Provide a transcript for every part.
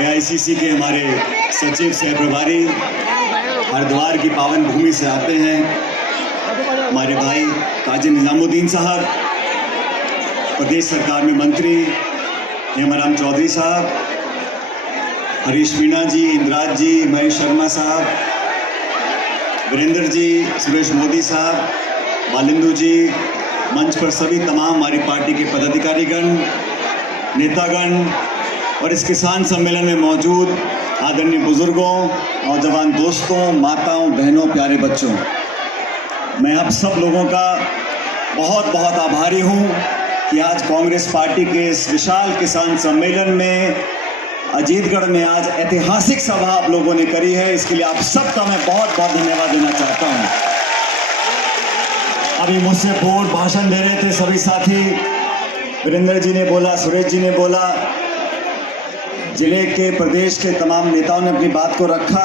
AICC के हमारे सचिव सह प्रभारी हरिद्वार की पावन भूमि से आते हैं, हमारे भाई काजी निजामुद्दीन साहब, प्रदेश सरकार में मंत्री हेमाराम चौधरी साहब, हरीश मीणा जी, इंद्राज जी, महेश शर्मा साहब, वीरेंद्र जी, सुरेश मोदी साहब, बालिंदु जी, मंच पर सभी तमाम हमारी पार्टी के पदाधिकारीगण, नेतागण और इस किसान सम्मेलन में मौजूद आदरणीय बुजुर्गों, नौजवान दोस्तों, माताओं, बहनों, प्यारे बच्चों, मैं आप सब लोगों का बहुत बहुत आभारी हूं कि आज कांग्रेस पार्टी के इस विशाल किसान सम्मेलन में अजीतगढ़ में आज ऐतिहासिक सभा आप लोगों ने करी है। इसके लिए आप सबका मैं बहुत बहुत धन्यवाद देना चाहता हूं। अभी मुझसे पूर्व भाषण दे रहे थे सभी साथी, वीरेंद्र जी ने बोला, सुरेश जी ने बोला, जिले के प्रदेश के तमाम नेताओं ने अपनी बात को रखा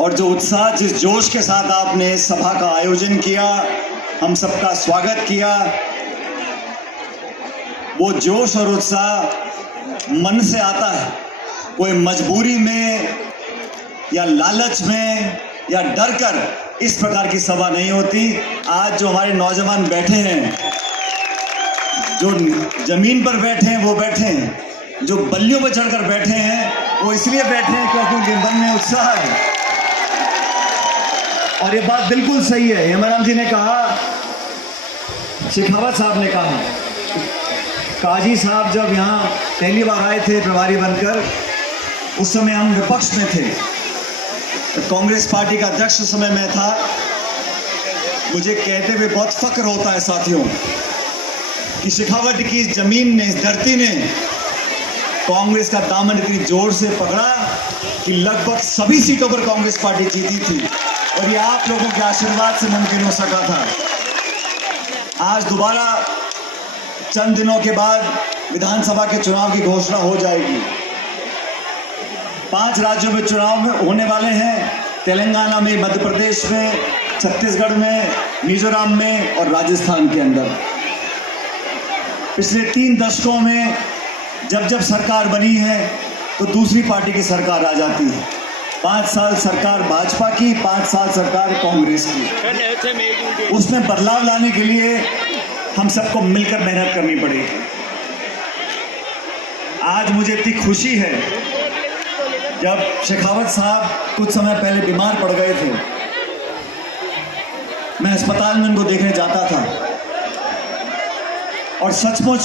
और जो उत्साह, जिस जोश के साथ आपने इस सभा का आयोजन किया, हम सबका स्वागत किया, वो जोश और उत्साह मन से आता है, कोई मजबूरी में या लालच में या डर कर इस प्रकार की सभा नहीं होती। आज जो हमारे नौजवान बैठे हैं, जो जमीन पर बैठे हैं वो बैठे हैं, जो बल्लियों पर चढ़कर बैठे हैं वो इसलिए बैठे हैं क्योंकि उनके मन में उत्साह है। और ये बात बिल्कुल सही है, हेमाराम जी ने कहा, शेखावत साहब ने कहा, काजी साहब जब यहाँ पहली बार आए थे प्रभारी बनकर, उस समय हम विपक्ष में थे, तो कांग्रेस पार्टी का अध्यक्ष उस समय मैं था। मुझे कहते हुए बहुत फक्र होता है साथियों कि शेखावत की इस जमीन ने, इस धरती ने कांग्रेस का दामन इतनी जोर से पकड़ा कि लगभग सभी सीटों पर कांग्रेस पार्टी जीती थी और ये आप लोगों के आशीर्वाद से मुमकिन हो सका था। आज दोबारा चंद दिनों के बाद विधानसभा के चुनाव की घोषणा हो जाएगी। 5 राज्यों में चुनाव में होने वाले हैं, तेलंगाना में, मध्य प्रदेश में, छत्तीसगढ़ में, मिजोरम में और राजस्थान के अंदर। पिछले 3 दशकों में जब जब सरकार बनी है तो दूसरी पार्टी की सरकार आ जाती है। 5 साल सरकार भाजपा की, 5 साल सरकार कांग्रेस की। उसमें बदलाव लाने के लिए हम सबको मिलकर मेहनत करनी पड़ेगी। आज मुझे इतनी खुशी है, जब शेखावत साहब कुछ समय पहले बीमार पड़ गए थे, मैं अस्पताल में उनको देखने जाता था और सचमुच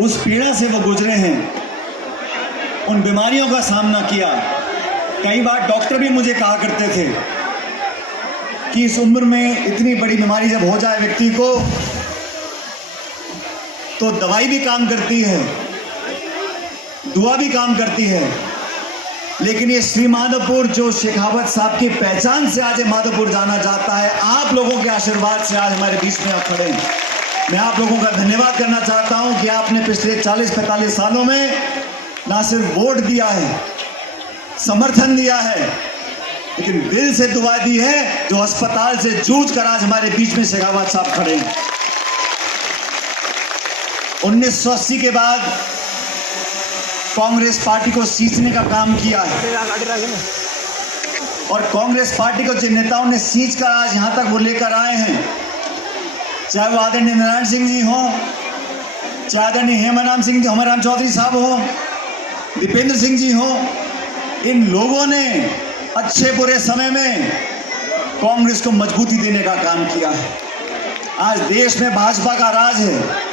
उस पीड़ा से वो गुजरे हैं, उन बीमारियों का सामना किया। कई बार डॉक्टर भी मुझे कहा करते थे कि इस उम्र में इतनी बड़ी बीमारी जब हो जाए व्यक्ति को, तो दवाई भी काम करती है, दुआ भी काम करती है, लेकिन ये श्री माधोपुर जो शेखावत साहब की पहचान से आज माधोपुर जाना जाता है, आप लोगों के आशीर्वाद से आज हमारे बीच में आप खड़े हैं। मैं आप लोगों का धन्यवाद करना चाहता हूं कि आपने पिछले 40-45 सालों में ना सिर्फ वोट दिया है, समर्थन दिया है, लेकिन दिल से दुआ दी है, जो अस्पताल से जूझ कर आज हमारे बीच में शेखावत साहब खड़े हैं। 1980 के बाद कांग्रेस पार्टी को सींचने का काम किया है और कांग्रेस पार्टी को जिन नेताओं ने सींच कर आज यहां तक वो लेकर आए हैं, चाहे वो आदरणीय नारायण सिंह जी हो, चाहे आदरणीय हेमाराम सिंह जी, हेमाराम चौधरी साहब हो, दीपेंद्र सिंह जी हो, इन लोगों ने अच्छे बुरे समय में कांग्रेस को मजबूती देने का काम किया है। आज देश में भाजपा का राज है।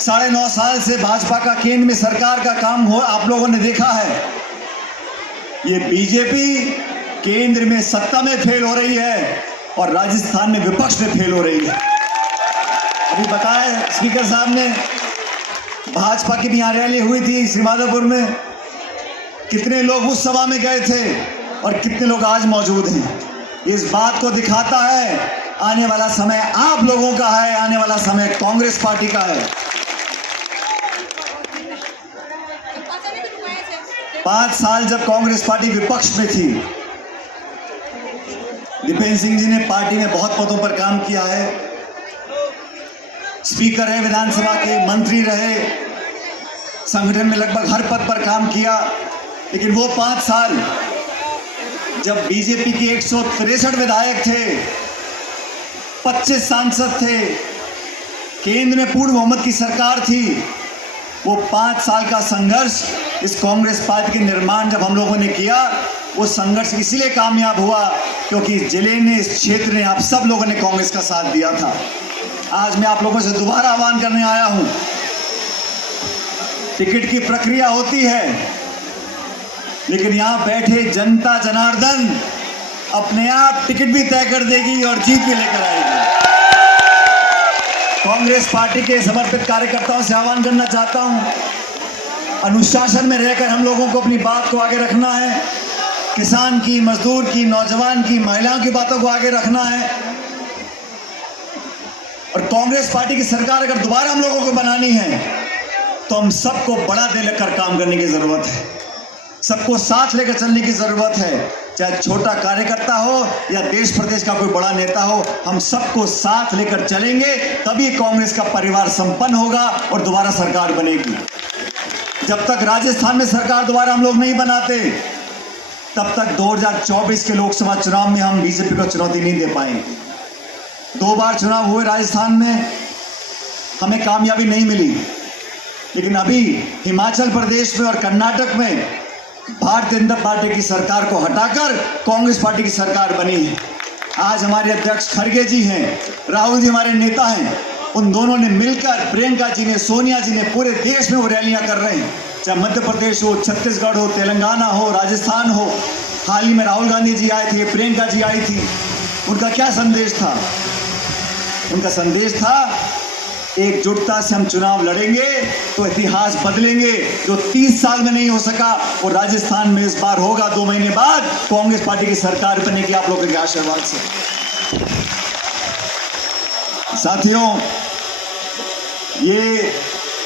9.5 साल से भाजपा का केंद्र में सरकार का काम हो, आप लोगों ने देखा है। ये बीजेपी केंद्र में सत्ता में फेल हो रही है और राजस्थान में विपक्ष में फेल हो रही है। अभी बताया स्पीकर साहब ने, भाजपा की भी यहाँ रैली हुई थी श्री माधोपुर में, कितने लोग उस सभा में गए थे और कितने लोग आज मौजूद हैं। इस बात को दिखाता है आने वाला समय आप लोगों का है, आने वाला समय कांग्रेस पार्टी का है। 5 साल जब कांग्रेस पार्टी विपक्ष में थी, दीपेंद्र सिंह जी ने पार्टी में बहुत पदों पर काम किया है, स्पीकर रहे विधानसभा के, मंत्री रहे, संगठन में लगभग हर पद पर काम किया। लेकिन वो 5 साल जब बीजेपी के 163 विधायक थे, 25 सांसद थे, केंद्र में पूर्ण बहुमत की सरकार थी, वो 5 साल का संघर्ष, इस कांग्रेस पार्टी के निर्माण जब हम लोगों ने किया, वो संघर्ष इसीलिए कामयाब हुआ क्योंकि जिले ने, इस क्षेत्र ने, आप सब लोगों ने कांग्रेस का साथ दिया था। आज मैं आप लोगों से दोबारा आह्वान करने आया हूं। टिकट की प्रक्रिया होती है, लेकिन यहां बैठे जनता जनार्दन अपने आप टिकट भी तय कर देगी और जीत भी लेकर आएगी। कांग्रेस पार्टी के समर्पित कार्यकर्ताओं से आह्वान करना चाहता हूं, अनुशासन में रहकर हम लोगों को अपनी बात को आगे रखना है। किसान की, मजदूर की, नौजवान की, महिलाओं की बातों को आगे रखना है। और कांग्रेस पार्टी की सरकार अगर दोबारा हम लोगों को बनानी है तो हम सबको बड़ा दिल लेकर काम करने की जरूरत है, सबको साथ लेकर चलने की जरूरत है। चाहे छोटा कार्यकर्ता हो या देश प्रदेश का कोई बड़ा नेता हो, हम सबको साथ लेकर चलेंगे, तभी कांग्रेस का परिवार संपन्न होगा और दोबारा सरकार बनेगी। जब तक राजस्थान में सरकार दोबारा हम लोग नहीं बनाते, तब तक 2024 के लोकसभा चुनाव में हम बीजेपी को चुनौती नहीं दे पाएंगे। 2 बार चुनाव हुए राजस्थान में, हमें कामयाबी नहीं मिली, लेकिन अभी हिमाचल प्रदेश में और कर्नाटक में भारतीय जनता पार्टी की सरकार को हटाकर कांग्रेस पार्टी की सरकार बनी है। आज हमारे अध्यक्ष खड़गे जी हैं, राहुल जी हमारे नेता हैं, उन दोनों ने मिलकर, प्रियंका जी ने, सोनिया जी ने, पूरे देश में वो रैलियां कर रहे हैं। चाहे मध्य प्रदेश हो, छत्तीसगढ़ हो, तेलंगाना हो, राजस्थान हो। हाल ही में राहुल गांधी जी आए थे, प्रियंका जी आई थी। उनका क्या संदेश था? उनका संदेश था, एकजुटता से हम चुनाव लड़ेंगे तो इतिहास बदलेंगे। जो 30 साल में नहीं हो सका, वो राजस्थान में इस बार होगा। 2 महीने बाद कांग्रेस पार्टी की सरकार बनेगी आप लोगों के आशीर्वाद से। साथियों, ये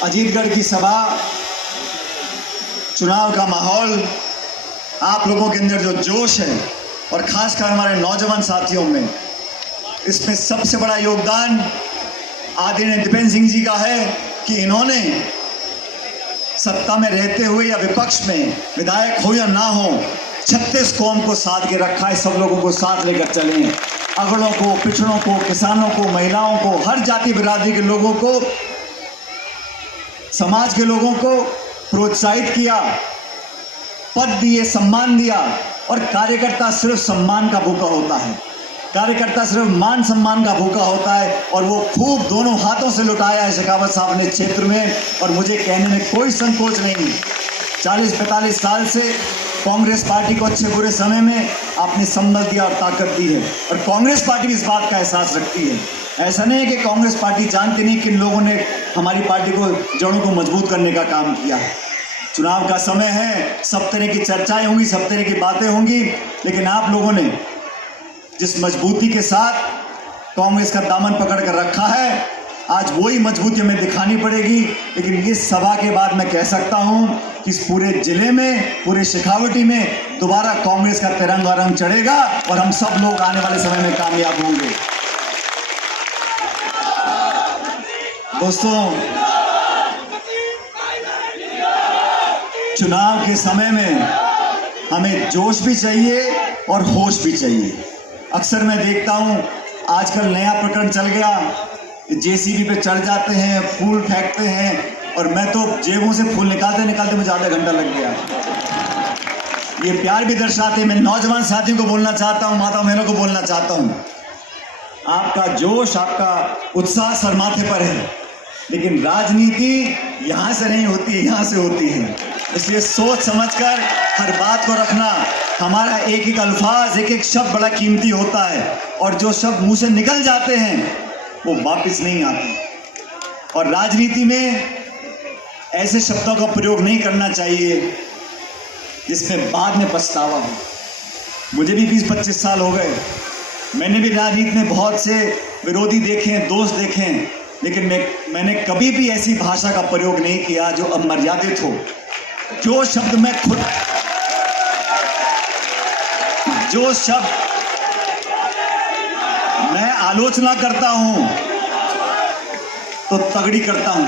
अजीतगढ़ की सभा, चुनाव का माहौल, आप लोगों के अंदर जो जोश है और खासकर हमारे नौजवान साथियों में, इसमें सबसे बड़ा योगदान आदरणीय दीपेंद्र सिंह जी का है कि इन्होंने सत्ता में रहते हुए या विपक्ष में, विधायक हो या ना हो, 36 कौम को साथ के रखा है। सब लोगों को साथ लेकर चलें, अगड़ों को, पिछड़ों को, किसानों को, महिलाओं को, हर जाति बिरादरी के लोगों को, समाज के लोगों को प्रोत्साहित किया, पद दिए, सम्मान दिया। और कार्यकर्ता सिर्फ सम्मान का भूखा होता है, कार्यकर्ता सिर्फ मान सम्मान का भूखा होता है, और वो खूब दोनों हाथों से लुटाया है शेखावत साहब ने क्षेत्र में। और मुझे कहने में कोई संकोच नहीं, 40-45 साल से कांग्रेस पार्टी को अच्छे बुरे समय में आपने संबल दिया और ताकत दी है, और कांग्रेस पार्टी भी इस बात का एहसास रखती है। ऐसा नहीं है कि कांग्रेस पार्टी जानती नहीं कि इन लोगों ने हमारी पार्टी को, जड़ों को मजबूत करने का काम किया। चुनाव का समय है, सब तरह की चर्चाएं होंगी, सब तरह की बातें होंगी, लेकिन आप लोगों ने जिस मजबूती के साथ कांग्रेस का दामन पकड़ कर रखा है, आज वही मजबूती हमें दिखानी पड़ेगी। लेकिन इस सभा के बाद मैं कह सकता हूं कि इस पूरे जिले में, पूरे शेखावटी में दोबारा कांग्रेस का तिरंगा रंग चढ़ेगा और हम सब लोग आने वाले समय में कामयाब होंगे। दोस्तों, चुनाव के समय में हमें जोश भी चाहिए और होश भी चाहिए। अक्सर मैं देखता हूं, आजकल नया प्रकरण चल गया, जेसीबी पे चढ़ जाते हैं, फूल फेंकते हैं, और मैं तो जेबों से फूल निकालते निकालते मुझे आधा घंटा लग गया। ये प्यार भी दर्शाते हैं। मैं नौजवान साथियों को बोलना चाहता हूं, माता बहनों को बोलना चाहता हूं, आपका जोश, आपका उत्साह सर माथे पर है, लेकिन राजनीति यहां से नहीं होती है, यहां से होती है। इसलिए सोच समझकर हर बात को रखना। हमारा एक एक अल्फाज, एक एक शब्द बड़ा कीमती होता है, और जो शब्द मुंह से निकल जाते हैं वो वापस नहीं आते। और राजनीति में ऐसे शब्दों का प्रयोग नहीं करना चाहिए जिसमें बाद में पछतावा हो। मुझे भी 20-25 साल हो गए, मैंने भी राजनीति में बहुत से विरोधी देखे हैं, दोस्त देखे हैं, लेकिन मैंने कभी भी ऐसी भाषा का प्रयोग नहीं किया जो अमर्यादित हो। जो शब्द मैं आलोचना करता हूं तो तगड़ी करता हूं।